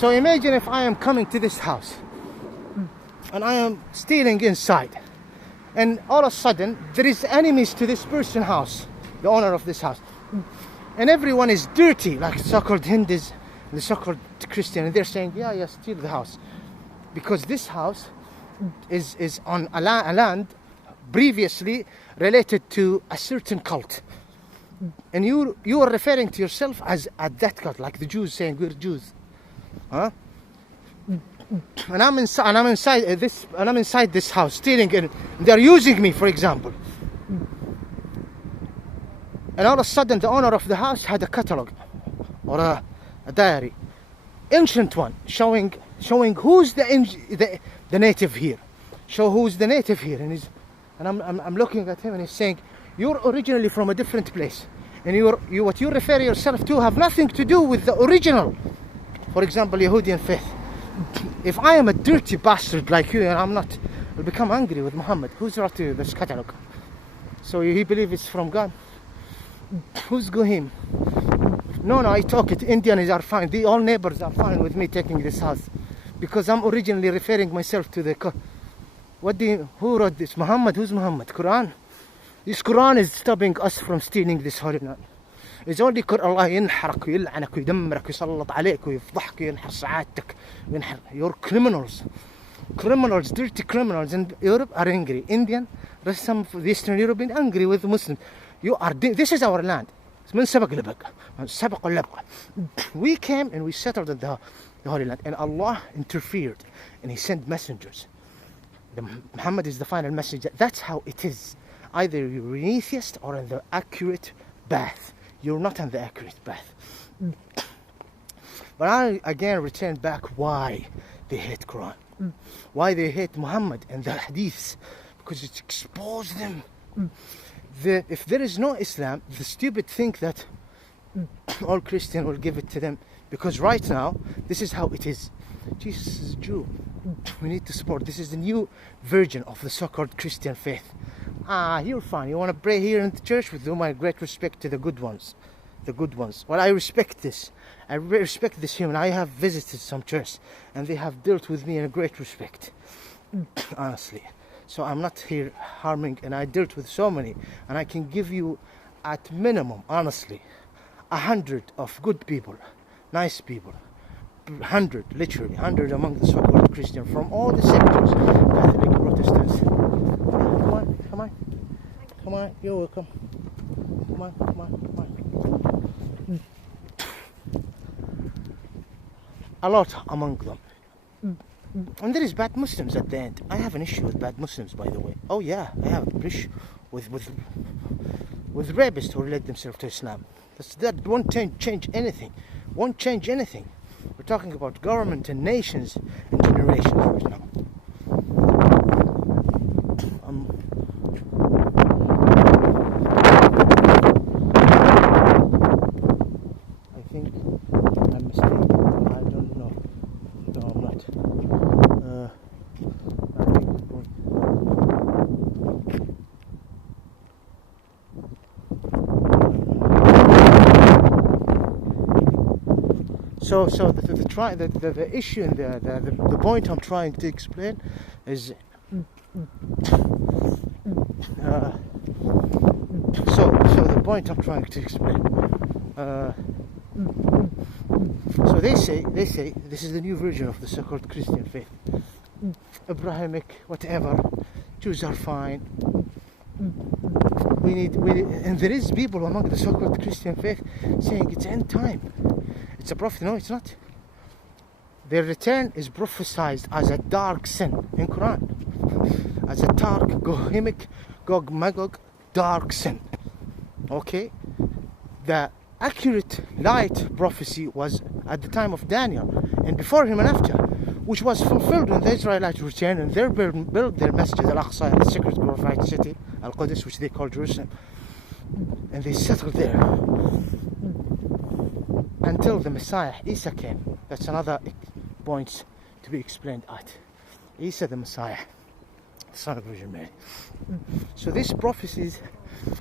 So imagine if I am coming to this house and I am stealing inside, and all of a sudden there is enemies to this person's house, the owner of this house, and everyone is dirty, like so-called Hindus, the so-called Christian, and they're saying, yeah, steal the house, because this house is on a land previously related to a certain cult, and you are referring to yourself as at that cult, like the Jews saying we're Jews, huh? And I'm inside this house stealing, and they're using me, for example. And all of a sudden, the owner of the house had a catalog or a diary, ancient one, showing who's the native here. Show who's the native here, and I'm looking at him, and he's saying, you're originally from a different place, and what you refer yourself to have nothing to do with the original. For example, Yahudian faith. If I am a dirty bastard like you, and I'm not, I'll become angry with Muhammad. Who's wrote you this catalog? So he believes it's from God. Who's Gohim? No, I talk it. Indians are fine. All neighbors are fine with me taking this house, because I'm originally referring myself to the. Who wrote this? Muhammad. Who's Muhammad? Quran. This Quran is stopping us from stealing this holy land. It's only Allah ينحرك ويلعنك ويدمرك ويسلط عليك ويفضحك وينحر سعادتك وينحر. You're criminals, dirty criminals in Europe are angry. Indian, some of the Eastern European angry with Muslims. This is our land. من سبق لبق, سبق لبق. We came and we settled in the Holy Land, and Allah interfered, and He sent messengers. Muhammad is the final messenger. That's how it is. Either you're an atheist or in the accurate path. You're not on the accurate path. But I again return back why they hate Quran, why they hate Muhammad and the hadiths, because it exposed them. If there is no Islam, the stupid think that all Christian will give it to them, because right now this is how it is. Jesus is a Jew. We need to support. This is the new version of the so-called Christian faith. You're fine. You want to pray here in the church? With all my great respect to the good ones. The good ones. Well, I respect this. I respect this human. I have visited some churches, and they have dealt with me in a great respect. Honestly. So I'm not here harming, and I dealt with so many. And I can give you, at minimum, honestly, 100 of good people. Nice people. 100, literally. 100 among the so-called Christian from all the sectors. Catholic, Protestants. Come on, you're welcome. Come on. A lot among them. And there is bad Muslims at the end. I have an issue with bad Muslims, by the way. Oh yeah, I have an issue with rapists who relate themselves to Islam. That won't change anything. Won't change anything. We're talking about government and nations and generations right now. I think I'm mistaken. I don't know. No, I'm not. I think it's going. So the issue and the point I'm trying to explain is so the point I'm trying to explain. So they say this is the new version of the so-called Christian faith. Abrahamic, whatever. Jews are fine. We need, and there is people among the so-called Christian faith saying it's end time. It's a prophet. No, it's not. Their return is prophesied as a dark sin in Quran, as a dark, Gohimic, Gog Magog, dark sin. Okay, the accurate light prophecy was at the time of Daniel, and before him and after, which was fulfilled when the Israelites returned and they built their Masjid al-Aqsa, the sacred glorified city, Al-Qudus, which they call Jerusalem, and they settled there until the Messiah, Isa, came. That's another point to be explained at. Isa the Messiah, the son of Virgin Mary. So these prophecies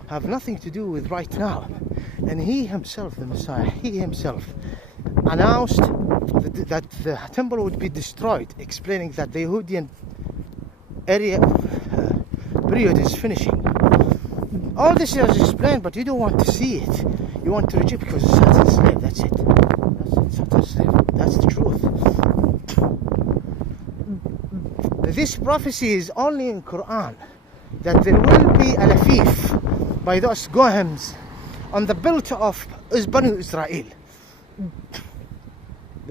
have nothing to do with right now. And he himself, the Messiah, he himself announced that the temple would be destroyed, explaining that the Yahudian area period is finishing. All this is explained, but you don't want to see it. You want to reject because it's Satan's slave. That's it. That's it. Satan's slave. That's the truth. This prophecy is only in Quran, that there will be a lafif by those gohems on the belt of Banu Israel,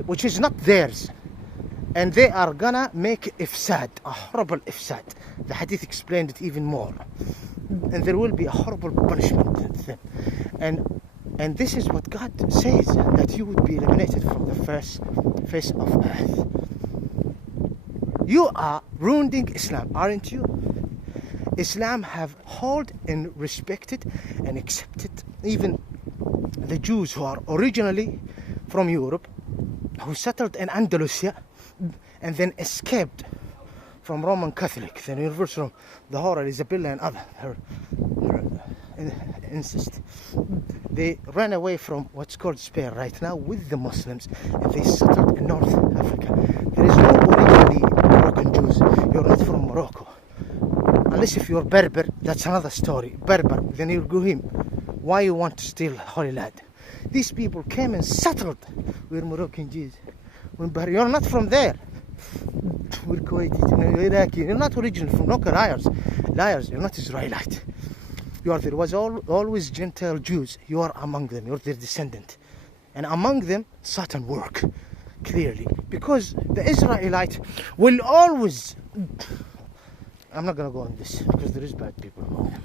which is not theirs, and they are gonna make ifsad, a horrible ifsad. The hadith explained it even more, and there will be a horrible punishment. And this is what God says, that you would be eliminated from the face of earth. You are ruining Islam, aren't you? Islam have held and respected and accepted even the Jews who are originally from Europe, who settled in Andalusia and then escaped from Roman Catholic, the Universal, the Hora, Isabella and other, her incest. They ran away from what's called Spain right now with the Muslims, and they settled in North Africa. There is no originally Moroccan Jews. You're not from Morocco. Unless if you're Berber, that's another story. Berber, then you're Gohim. Why you want to steal Holy Land? These people came and settled. We're Moroccan Jews. You're not from there. We're Kuwaitis, you're Iraqi. You're not originally from local liars. Liars, you're not Israelite. There was always Gentile Jews. You are among them. You're their descendant. And among them, Satan work, clearly. Because the Israelite will always... I'm not going to go on this, because there is bad people among them.